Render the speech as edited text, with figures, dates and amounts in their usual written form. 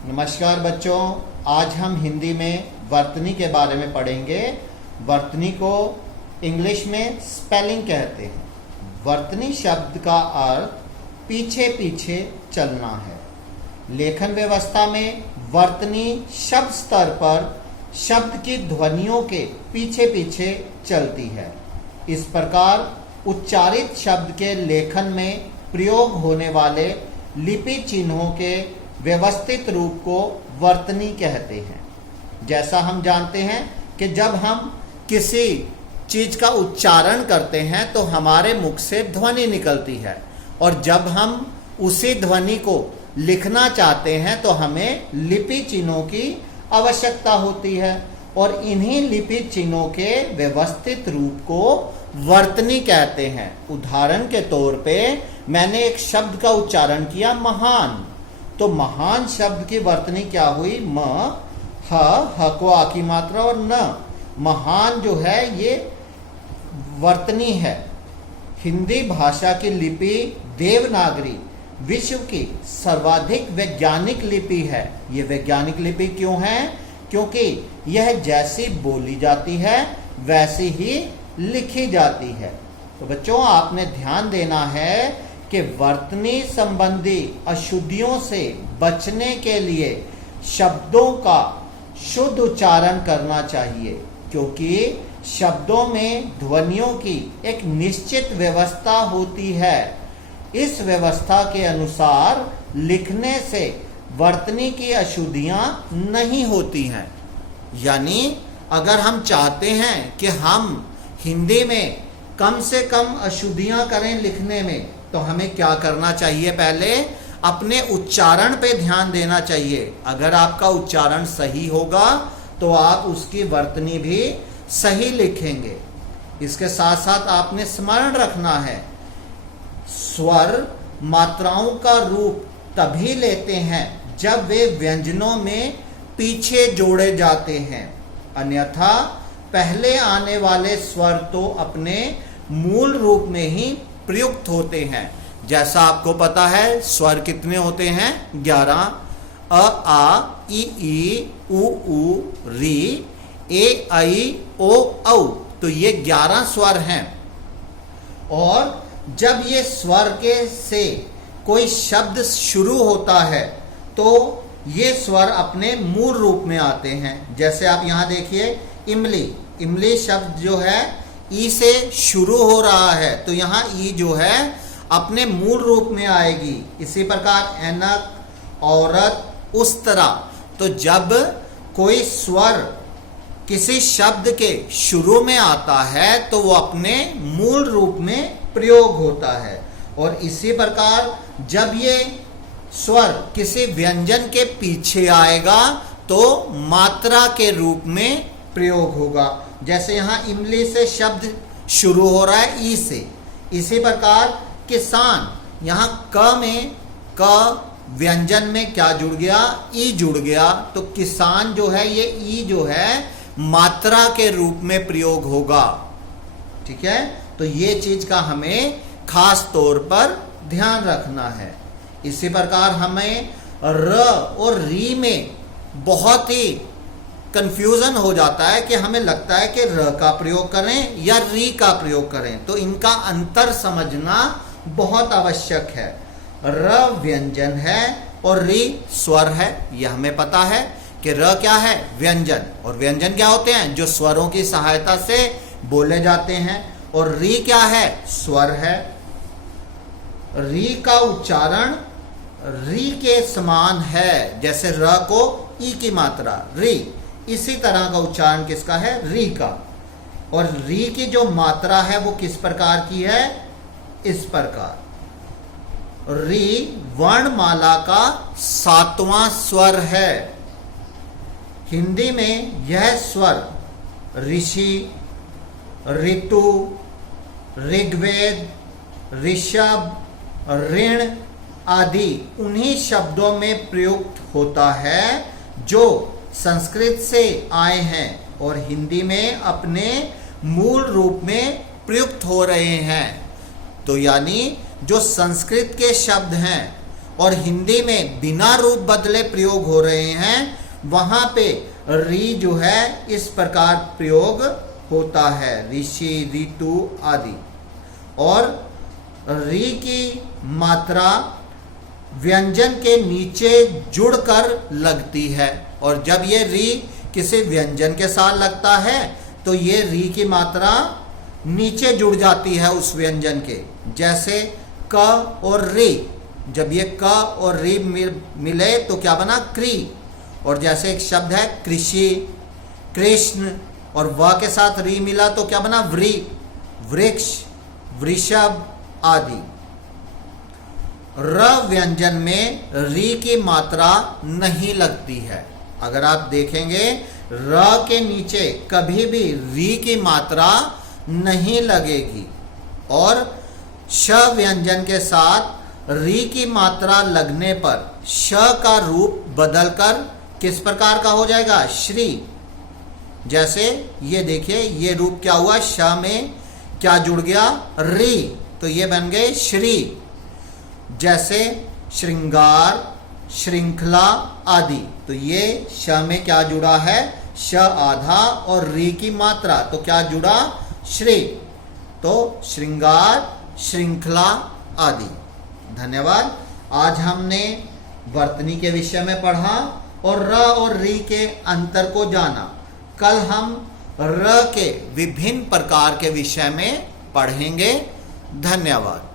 नमस्कार बच्चों, आज हम हिंदी में वर्तनी के बारे में पढ़ेंगे। वर्तनी को इंग्लिश में स्पेलिंग कहते हैं। वर्तनी शब्द का अर्थ पीछे पीछे चलना है। लेखन व्यवस्था में वर्तनी शब्द स्तर पर शब्द की ध्वनियों के पीछे पीछे चलती है। इस प्रकार उच्चारित शब्द के लेखन में प्रयोग होने वाले लिपि चिन्हों के व्यवस्थित रूप को वर्तनी कहते हैं। जैसा हम जानते हैं कि जब हम किसी चीज का उच्चारण करते हैं तो हमारे मुख से ध्वनि निकलती है, और जब हम उसी ध्वनि को लिखना चाहते हैं तो हमें लिपि चिन्हों की आवश्यकता होती है, और इन्हीं लिपि चिन्हों के व्यवस्थित रूप को वर्तनी कहते हैं। उदाहरण के तौर पे मैंने एक शब्द का उच्चारण किया, महान। तो महान शब्द की वर्तनी क्या हुई? म, ह को आ की मात्रा और न। महान जो है ये वर्तनी है। हिंदी भाषा की लिपि देवनागरी विश्व की सर्वाधिक वैज्ञानिक लिपि है। ये वैज्ञानिक लिपि क्यों है? क्योंकि यह जैसी बोली जाती है वैसी ही लिखी जाती है। तो बच्चों, आपने ध्यान देना है कि वर्तनी संबंधी अशुद्धियों से बचने के लिए शब्दों का शुद्ध उच्चारण करना चाहिए, क्योंकि शब्दों में ध्वनियों की एक निश्चित व्यवस्था होती है। इस व्यवस्था के अनुसार लिखने से वर्तनी की अशुद्धियां नहीं होती हैं। यानी अगर हम चाहते हैं कि हम हिंदी में कम से कम अशुद्धियां करें लिखने में, तो हमें क्या करना चाहिए? पहले अपने उच्चारण पे ध्यान देना चाहिए। अगर आपका उच्चारण सही होगा तो आप उसकी वर्तनी भी सही लिखेंगे। इसके साथ साथ आपने स्मरण रखना है, स्वर मात्राओं का रूप तभी लेते हैं जब वे व्यंजनों में पीछे जोड़े जाते हैं, अन्यथा पहले आने वाले स्वर तो अपने मूल रूप में ही प्रयुक्त होते हैं। जैसा आपको पता है, स्वर कितने होते हैं? 11। अ, आ, ई, उ, री, ए, ऐ, ओ, औ। तो ये 11 स्वर हैं। और जब ये स्वर के से कोई शब्द शुरू होता है तो ये स्वर अपने मूल रूप में आते हैं। जैसे आप यहां देखिए, इमली। इमली शब्द जो है ई से शुरू हो रहा है, तो यहाँ ई जो है अपने मूल रूप में आएगी। इसी प्रकार ऐनक, औरत, उस तरह। तो जब कोई स्वर किसी शब्द के शुरू में आता है तो वो अपने मूल रूप में प्रयोग होता है, और इसी प्रकार जब ये स्वर किसी व्यंजन के पीछे आएगा तो मात्रा के रूप में प्रयोग होगा। जैसे यहाँ इमली से शब्द शुरू हो रहा है ई से। इसी प्रकार किसान, यहाँ क में क व्यंजन में क्या जुड़ गया? ई जुड़ गया। तो किसान जो है ये ई जो है मात्रा के रूप में प्रयोग होगा। ठीक है, तो ये चीज का हमें खास तौर पर ध्यान रखना है। इसी प्रकार हमें र और री में बहुत ही कंफ्यूजन हो जाता है कि हमें लगता है कि र का प्रयोग करें या री का प्रयोग करें, तो इनका अंतर समझना बहुत आवश्यक है। र व्यंजन है और री स्वर है, यह हमें पता है कि र क्या है? व्यंजन। और व्यंजन क्या होते हैं? जो स्वरों की सहायता से बोले जाते हैं। और री क्या है? स्वर है। री का उच्चारण री के समान है। जैसे र को ई की मात्रा री, इसी तरह का उच्चारण किसका है? री का। और री की जो मात्रा है वो किस प्रकार की है? इस प्रकार। री वर्णमाला का 7वां स्वर है। हिंदी में यह स्वर ऋषि, ऋतु, ऋग्वेद, ऋषभ, ऋण आदि उन्हीं शब्दों में प्रयुक्त होता है जो संस्कृत से आए हैं और हिंदी में अपने मूल रूप में प्रयुक्त हो रहे हैं। तो यानी जो संस्कृत के शब्द हैं और हिंदी में बिना रूप बदले प्रयोग हो रहे हैं, वहां पे री जो है इस प्रकार प्रयोग होता है, ऋषि, ऋतु आदि। और री की मात्रा व्यंजन के नीचे जुड़कर लगती है, और जब ये री किसी व्यंजन के साथ लगता है तो ये री की मात्रा नीचे जुड़ जाती है उस व्यंजन के। जैसे क और री, जब ये क और री मिले तो क्या बना, क्री। और जैसे एक शब्द है कृषि, कृष्ण, और व के साथ री मिला तो क्या बना, व्री, वृक्ष, वृषभ आदि। र व्यंजन में री की मात्रा नहीं लगती है। अगर आप देखेंगे र के नीचे कभी भी री की मात्रा नहीं लगेगी, और श व्यंजन के साथ री की मात्रा लगने पर श का रूप बदलकर किस प्रकार का हो जाएगा, श्री। जैसे ये देखिए, ये रूप क्या हुआ, श में क्या जुड़ गया, री, तो ये बन गए श्री। जैसे श्रृंगार, श्रृंखला आदि, तो ये श में क्या जुड़ा है, श आधा और री की मात्रा, तो क्या जुड़ा, श्री। तो श्रृंगार, श्रृंखला आदि। धन्यवाद। आज हमने वर्तनी के विषय में पढ़ा और र और री के अंतर को जाना। कल हम र के विभिन्न प्रकार के विषय में पढ़ेंगे। धन्यवाद।